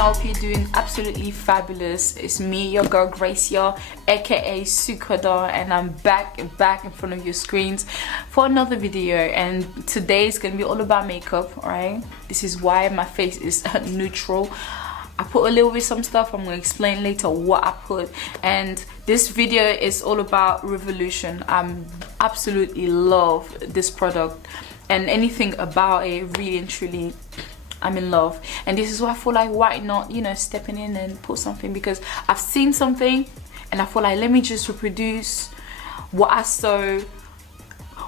I hope you're doing absolutely fabulous. It's me, your girl Gracia, aka Sukada, and I'm back in front of your screens for another video. And today is gonna be all about makeup, alright? This is why my face is neutral. I put a little bit some stuff. I'm gonna explain later what I put. And this video is all about Revolution. Absolutely love this product, and anything about it, really and truly, I'm in love. And this is why I feel like, why not, you know, stepping in and put something, because I've seen something and I feel like, let me just reproduce what I saw.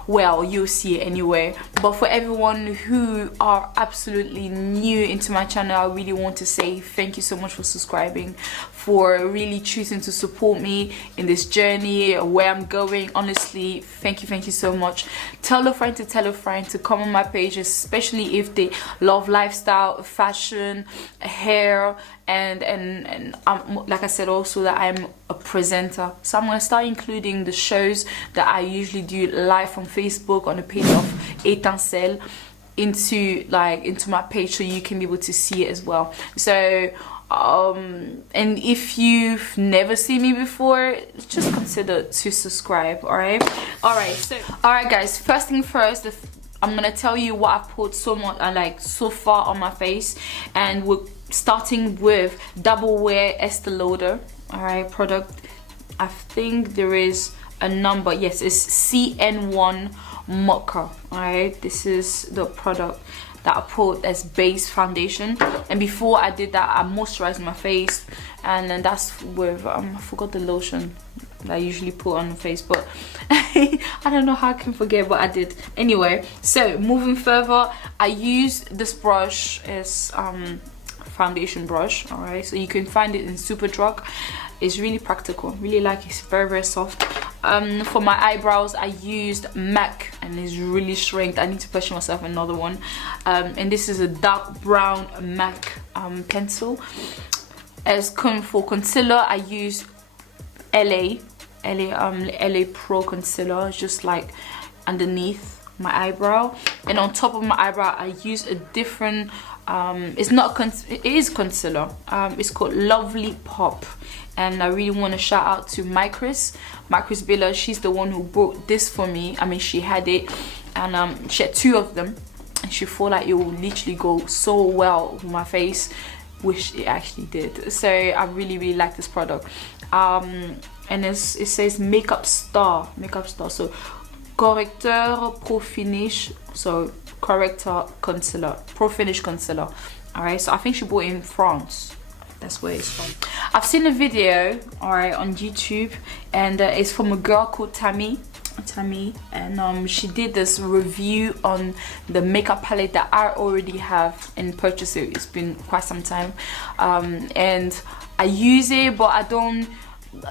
Well, you'll see it anyway. But for everyone who are absolutely new into my channel, I really want to say thank you so much for subscribing, for really choosing to support me in this journey, where I'm going. Honestly, thank you so much. Tell a friend to come on my page, especially if they love lifestyle, fashion, hair, and like I said also, that I'm a presenter, so I'm gonna start including the shows that I usually do live from Facebook on the page of Etincelle into my page, so you can be able to see it as well. So and if you've never seen me before, just consider to subscribe. All right guys, first thing first, I'm gonna tell you what I've put so far on my face, and we're starting with Double Wear Estee Lauder, all right, product. I think there is a number, yes, it's CN1 Mocha. All right, this is the product that I put as base foundation, and before I did that, I moisturized my face, and then that's with I forgot the lotion that I usually put on the face, but I don't know how I can forget, but I did anyway. So moving further, I use this brush as foundation brush, all right, so you can find it in Superdrug. It's really practical, really like it. It's very soft. For my eyebrows, I used MAC, and it's really shrinked. I need to purchase myself another one, and this is a dark brown MAC pencil. As for concealer, I use LA Pro concealer, just like underneath my eyebrow, and on top of my eyebrow I use a different it is concealer. It's called Lovely Pop, and I really want to shout out to Micris Billa. She's the one who bought this for me. I mean, she had it, and she had two of them, and she felt like it will literally go so well with my face, which it actually did. So I really like this product. And it says Makeup Star, so correcteur pro finish, so corrector concealer, pro finish concealer. All right, so I think she bought it in France. That's where it's from. I've seen a video, all right, on YouTube, and it's from a girl called Tammy, and she did this review on the makeup palette that I already have and purchased it. It's been quite some time, and I use it, but I don't,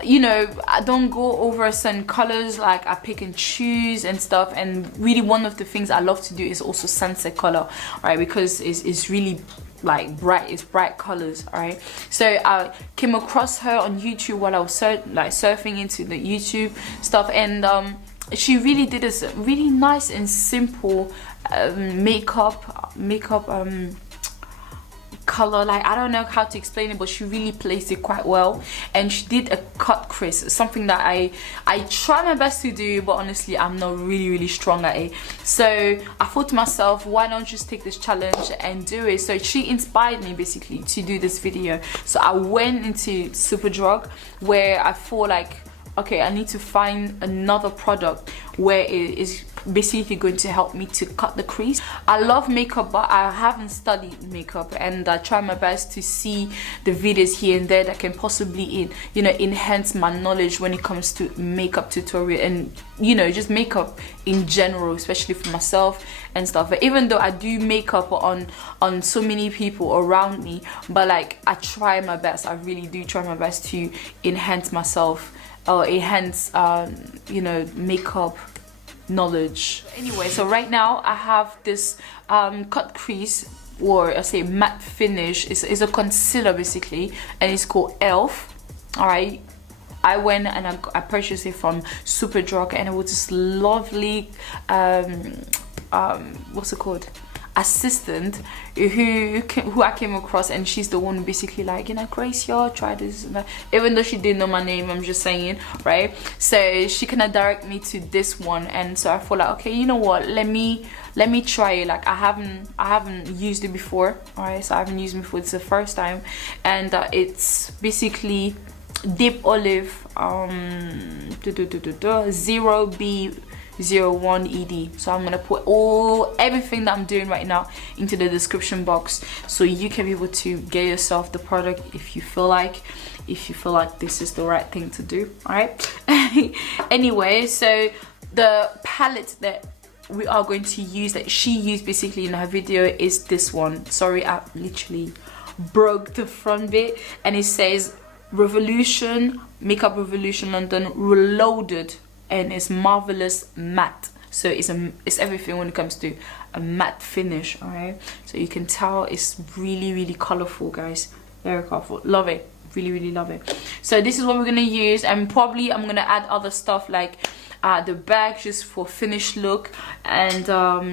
you know, I don't go over certain colors. Like, I pick and choose and stuff. And really, one of the things I love to do is also sunset color, right? Because it's really like bright, it's bright colors, all right? So I came across her on YouTube while I was surfing into the YouTube stuff, and she really did this really nice and simple makeup color. Like, I don't know how to explain it, but she really placed it quite well. And she did a cut crease, something that I try my best to do, but honestly I'm not really strong at it. So I thought to myself, why not just take this challenge and do it? So she inspired me basically to do this video. So I went into Superdrug, where I feel like, okay, I need to find another product where it is basically going to help me to cut the crease. I love makeup, but I haven't studied makeup, and I try my best to see the videos here and there that can possibly enhance my knowledge when it comes to makeup tutorial, and you know, just makeup in general, especially for myself and stuff. But even though I do makeup on so many people around me, but like, I try my best, I really do try my best to enhance myself, or enhance you know, makeup knowledge. Anyway, so right now I have this cut crease, or I say matte finish. It's a concealer basically, and it's called Elf. All right, I went and I purchased it from Superdrug, and it was this lovely what's it called, assistant who I came across, and she's the one basically like, you know, Grace, y'all try this and that. Even though she didn't know my name, I'm just saying, right? So she kind of direct me to this one, and so I thought like, okay, you know what, let me try it. Like I haven't used it before, all right? So I haven't used it before. It's the first time, and it's basically Deep Olive 0B01ED. So I'm gonna put everything that I'm doing right now into the description box, so you can be able to get yourself the product if you feel like this is the right thing to do. All right. Anyway, so the palette that we are going to use, that she used basically in her video, is this one. Sorry, I literally broke the front bit, and it says Revolution, Makeup Revolution London Reloaded, and it's Marvelous Matte. So it's everything when it comes to a matte finish. All right, so you can tell it's really colorful, guys. Very colorful. Love it. Really love it. So this is what we're gonna use, and probably I'm gonna add other stuff like the bag, just for finished look. And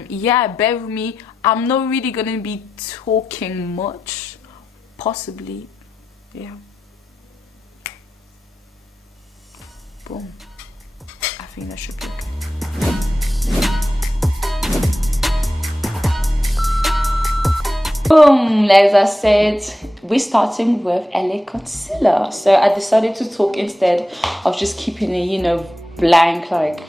yeah, bear with me. I'm not really gonna be talking much, possibly. Yeah. Boom. I think that should be okay. Boom, as I said, we're starting with LA Concealer. So I decided to talk instead of just keeping it, you know, blank, like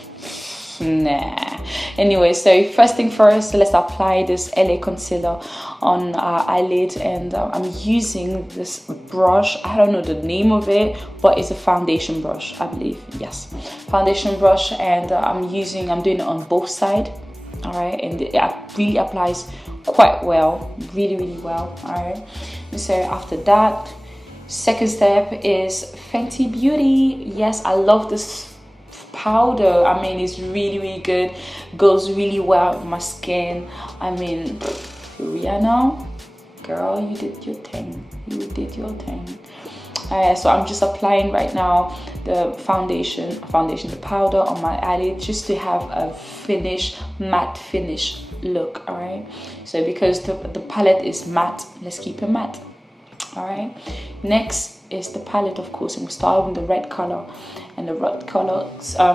nah. Anyway, so first thing first, let's apply this LA Concealer on our eyelid, and I'm using this brush. I don't know the name of it, but it's a foundation brush, I believe. Yes, foundation brush, and I'm doing it on both sides. All right, and it really applies quite well, really well. All right, and so after that, second step is Fenty Beauty. Yes, I love this powder. I mean, it's really good, goes really well with my skin. I mean, Rihanna, girl, you did your thing. So I'm just applying right now the foundation, the powder on my eyelid, just to have a matte finish look. All right, so because the palette is matte, let's keep it matte. All right, next is the palette, of course, and we're starting with the red color. And the red color,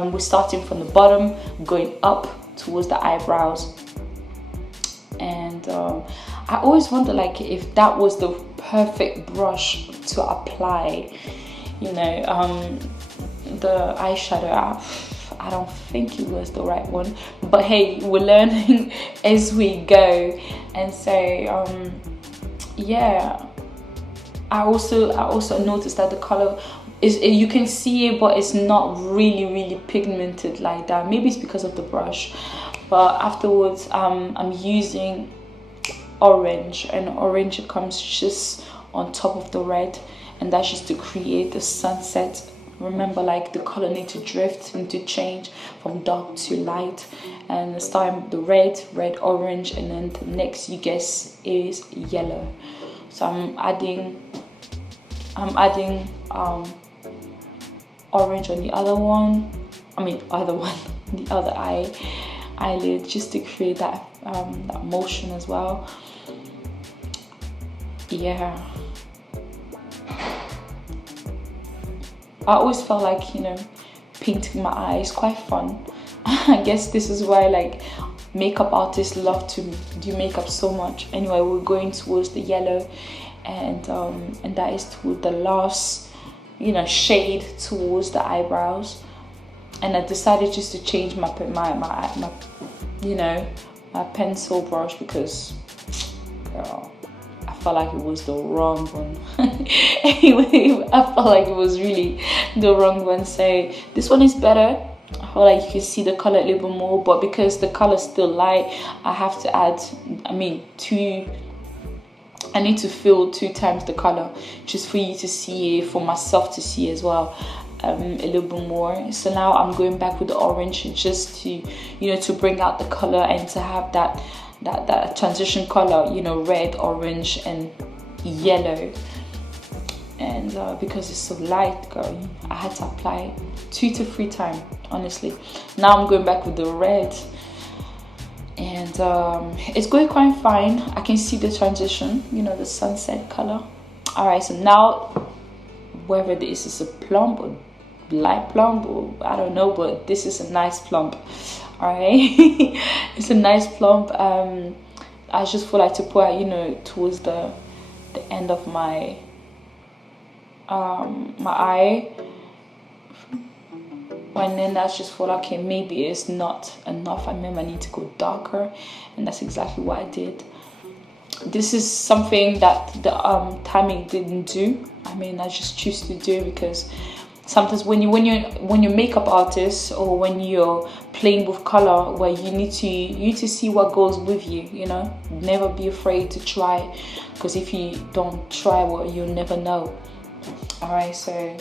we're starting from the bottom, going up towards the eyebrows. And I always wonder, like, if that was the perfect brush to apply, you know, the eyeshadow. I don't think it was the right one, but hey, we're learning as we go. And so yeah, I also noticed that the color is, you can see it, but it's not really pigmented like that. Maybe it's because of the brush. But afterwards, I'm using orange, and orange comes just on top of the red, and that's just to create the sunset. Remember, like, the color need to drift and to change from dark to light. And starting with the red, orange, and then the next, you guess, is yellow. So I'm adding orange on the other one. The other eyelid, just to create that that motion as well. Yeah, I always felt like, you know, painting my eyes quite fun. I guess this is why, like, makeup artists love to do makeup so much. Anyway, we're going towards the yellow, and that is toward the last, you know, shade towards the eyebrows. And I decided just to change my you know, my pencil brush, because, girl, I felt like it was the wrong one. Anyway, I felt like it was really the wrong one. So this one is better. I feel like you can see the color a little bit more, but because the color is still light, I have to add, I need to fill 2 times the color, just for you to see it, for myself to see as well, a little bit more. So now I'm going back with the orange, just to, you know, to bring out the color and to have that transition color, you know, red, orange, and yellow. And because it's so light, girl, I had to apply 2 to 3 times, honestly. Now I'm going back with the red, and it's going quite fine. I can see the transition, you know, the sunset color. All right, so now whether this is a plump or light plump, or I don't know, but this is a nice plump. All right. It's a nice plump. I just feel like to put out, you know, towards the end of my my eye, and then that's just for like, okay, maybe it's not enough, and maybe I need to go darker, and that's exactly what I did. This is something that the timing didn't do. I mean, I just choose to do it because sometimes when you're makeup artist, or when you're playing with color, where you need to see what goes with you, you know. Never be afraid to try, because if you don't try, well, you'll never know. All right, so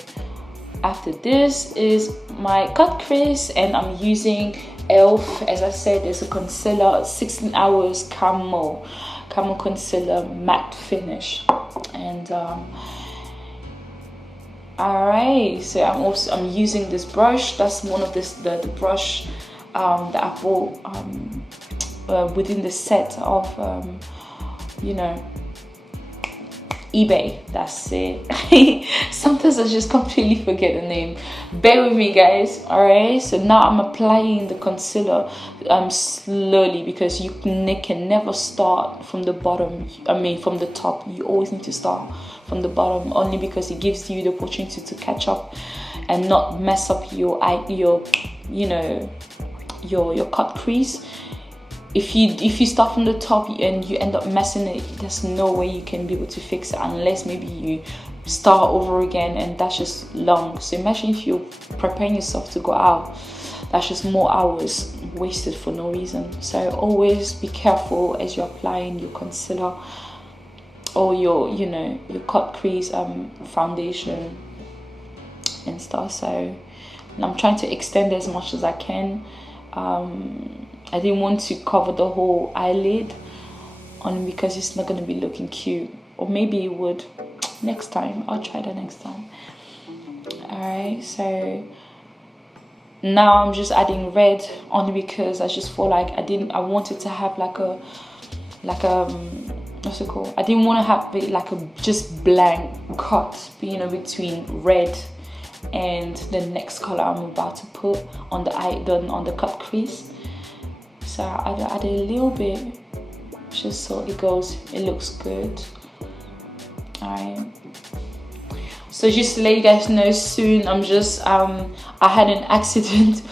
after this is my cut crease, and I'm using ELF. As I said, it's a concealer, 16 hours camo concealer matte finish. And all right, so I'm using this brush. That's one of the brush that I bought within the set of you know, eBay. That's it. Sometimes I just completely forget the name. Bear with me, guys. All right, so now I'm applying the concealer slowly, because you can never start from the bottom. I mean, from the top. You always need to start from the bottom, only because it gives you the opportunity to catch up and not mess up your you know, your cut crease. If you start from the top and you end up messing it, there's no way you can be able to fix it, unless maybe you start over again, and that's just long. So imagine if you're preparing yourself to go out, that's just more hours wasted for no reason. So always be careful as you're applying your concealer or your, you know, your cut crease foundation and stuff. So I'm trying to extend as much as I can. I didn't want to cover the whole eyelid, only because it's not going to be looking cute. Or maybe it would next time. I'll try that next time. Alright, so now I'm just adding red, only because I just feel like I wanted to have like a what's it called? I didn't want to have it like a just blank cut, you know, between red and the next color I'm about to put on the on the cut crease. So I added a little bit, just so it looks good. Alright, so just to let you guys know, soon I'm just I had an accident.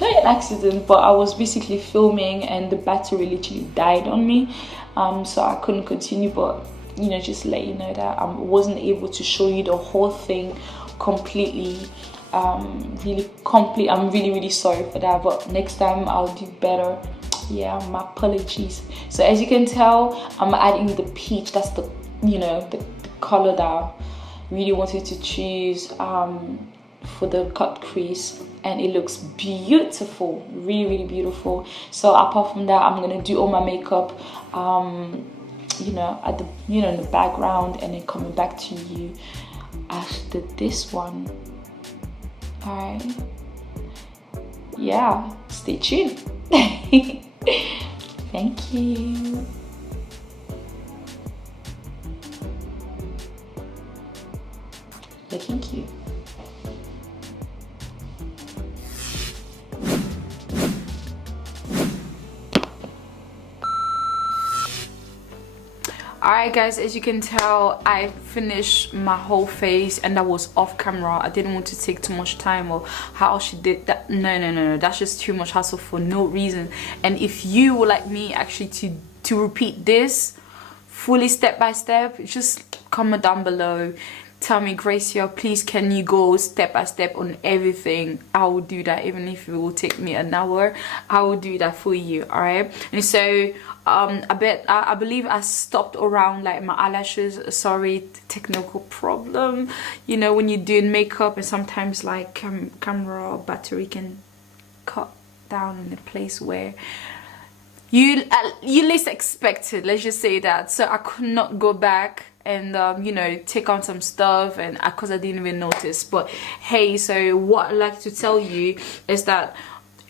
Not an accident, but I was basically filming and the battery literally died on me, so I couldn't continue. But you know, just to let you know that I wasn't able to show you the whole thing completely. I'm really sorry for that, but next time I'll do better. Yeah, my apologies. So as you can tell, I'm adding the peach. That's the, you know, the color that I really wanted to choose for the cut crease, and it looks beautiful, really beautiful. So apart from that, I'm gonna do all my makeup you know, at the, you know, in the background, and then coming back to you after this one. All right, yeah, stay tuned. Thank you. Looking cute. Alright guys, as you can tell, I finished my whole face, and that was off camera. I didn't want to take too much time, or how she did that. No, that's just too much hassle for no reason. And if you would like me actually to repeat this fully step by step, just comment down below. Tell me, Gracia, please can you go step by step on everything? I will do that, even if it will take me an hour. I will do that for you. All right. And so I believe I stopped around like my eyelashes. Sorry, technical problem. You know, when you're doing makeup, and sometimes like camera or battery can cut down in a place where you least expect it. Let's just say that. So I could not go back and you know, take on some stuff, and because I didn't even notice. But hey, so what I'd like to tell you is that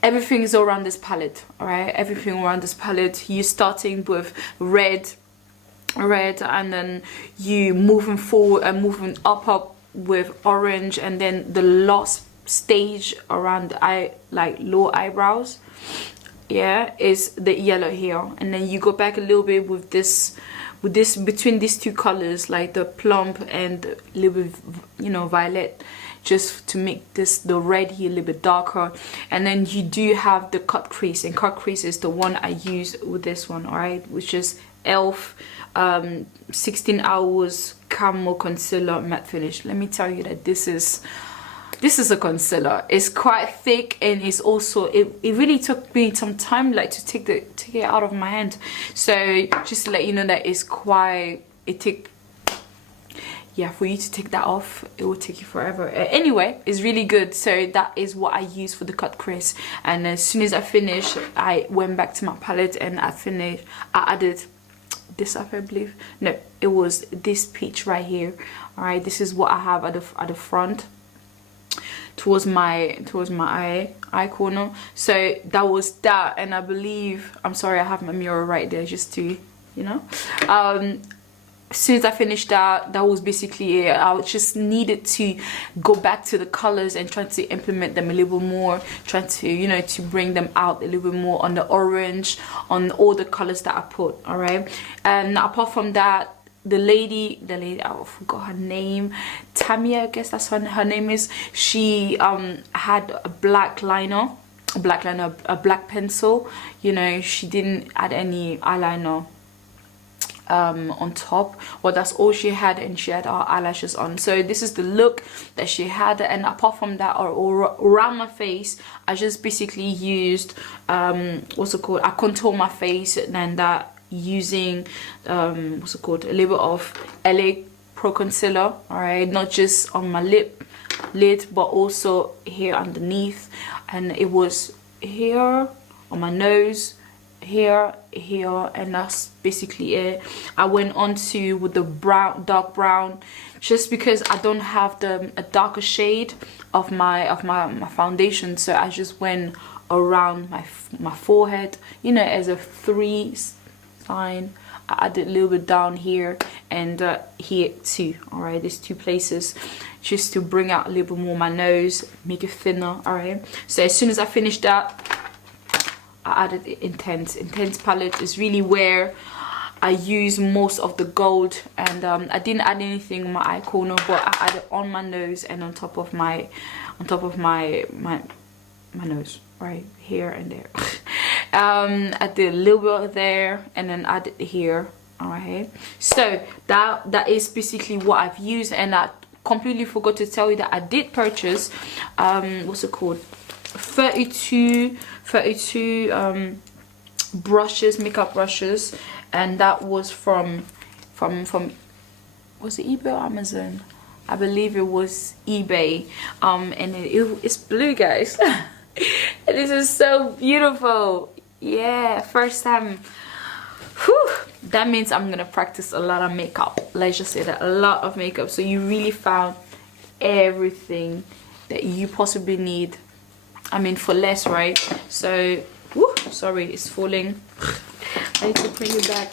everything is around this palette. All right, everything around this palette. You starting with red, and then you moving forward and moving up with orange, and then the last stage around the eye, like low eyebrows, yeah, is the yellow here. And then you go back a little bit with this between these two colors, like the plum and a little bit, you know, violet, just to make this, the red here, a little bit darker. And then you do have the cut crease, and cut crease is the one I use with this one, all right, which is e.l.f. 16 hours Camo Concealer Matte Finish. Let me tell you that this is a concealer. It's quite thick, and it's also, it really took me some time, like, to take it out of my hand. So just to let you know that it's quite, yeah, for you to take that off, it will take you forever. Anyway, it's really good. So that is what I use for the cut crease. And as soon as I finished, I went back to my palette and I added this up, I believe. No, it was this peach right here. All right, this is what I have at the front towards my eye corner. So that was that. And I believe, I'm sorry, I have my mirror right there just to, you know, as soon as I finished that was basically it. I just needed to go back to the colors and try to implement them a little more, trying to, you know, to bring them out a little bit more on the orange, on all the colors that I put. All right, and apart from that, the lady, I forgot her name, Tamia, I guess that's her name is. She had a black liner, a black pencil. You know, she didn't add any eyeliner on top. Well, that's all she had, and she had her eyelashes on. So this is the look that she had. And apart from that, or around my face, I just basically used what's it called, I contour my face, and that using what's it called, a little bit of LA Pro Concealer. All right, not just on my lid, but also here underneath. And it was here on my nose, here, and that's basically it. I went on to with the brown, dark brown, just because I don't have a darker shade of my foundation. So I just went around my forehead, you know, as a 3 sign. I added a little bit down here and here too. All right, these 2 places, just to bring out a little bit more my nose, make it thinner. All right, so as soon as I finished that, I added Intense palette. Is really where I use most of the gold, and I didn't add anything on my eye corner, but I added on my nose and on top of my nose, right here and there. I did a little bit there, and then I did here. All right, so that is basically what I've used. And I completely forgot to tell you that I did purchase what's it called, 32 brushes, makeup brushes, and that was from was it eBay or Amazon? I believe it was eBay. And it's blue, guys. And this is so beautiful. Yeah, first time. Whew, that means I'm gonna practice a lot of makeup. Let's just say that, a lot of makeup. So you really found everything that you possibly need, I mean, for less, right? So whoo, sorry, it's falling. I need to bring it back,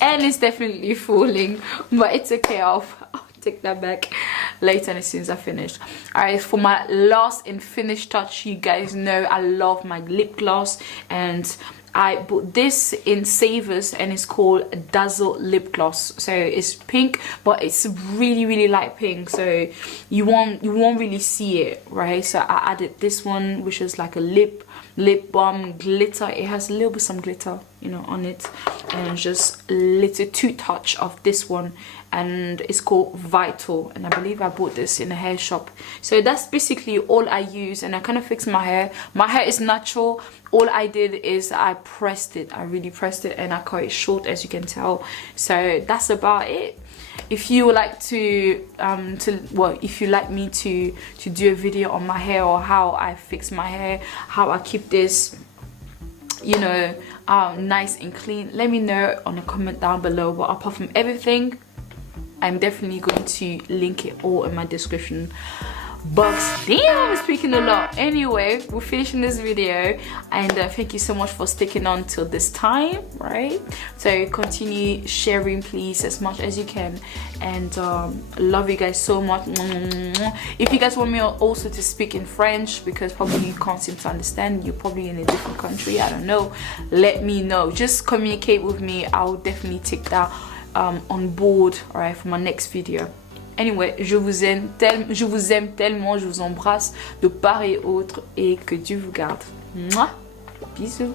and it's definitely falling, but it's okay. I'll take that back later as soon as I finish. All right, for my last and finished touch, you guys know I love my lip gloss, and I bought this in Savers, and it's called Dazzle Lip Gloss. So it's pink, but it's really light pink, so you won't really see it, right? So I added this one, which is like a lip balm glitter. It has a little bit some glitter, you know, on it, and just a little 2 touch of this one, and it's called Vital, and I believe I bought this in a hair shop. So that's basically all I use, and I kind of fixed my hair. My hair is natural. All I did is I pressed it. I really pressed it, and I cut it short, as you can tell. So that's about it. If you would like if you like me to do a video on my hair, or how I fix my hair, how I keep this, you know, nice and clean, let me know on the comment down below. But apart from everything, I'm definitely going to link it all in my description bucks. Damn, I'm speaking a lot. Anyway, we're finishing this video, and thank you so much for sticking on till this time, right? So continue sharing, please, as much as you can, and love you guys so much. If you guys want me also to speak in French, because probably you can't seem to understand, you're probably in a different country, I don't know, let me know. Just communicate with me. I'll definitely take that on board, all right, for my next video. Anyway, je vous aime tellement, je vous embrasse de part et autre, et que Dieu vous garde. Mouah. Bisous.